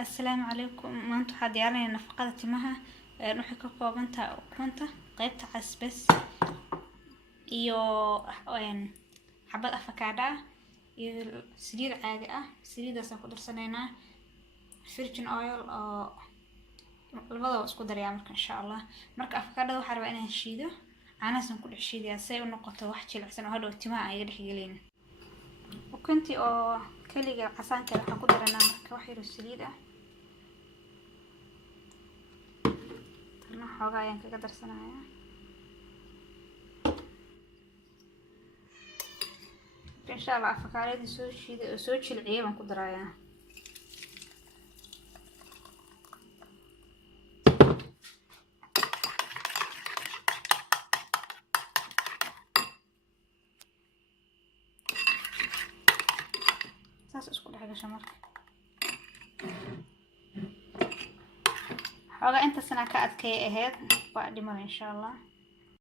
السلام عليكم. ما انتو حد يعرفني نفقدة تمها نوحي كوكوبنتا وكونتا قيبتا عسبس iyo xabad afakaadha iyo saliid caadi ah saliidaas aan ku darsaneynaa virgin oil oo labadaba isku daraya marka insha Allah marka afakaadhada waxaan rabaa inaan shiido caanasan ku dhex shiidiyaa si ay u noqoto wax jilicsan oo hadhow timaha ay dhex gelin ukuntii oo kaliya casaanka waxaan ku daranaa marka wax yar oo saliid ah tarna xoogaa ayaan kaga darsanayaa إن شاء الله أفكار هذه سوتش العيب نقدر عليها ساس كل حاجة شمر حاجة أنت سنة كأت كي أهد بعد مرة إن شاء الله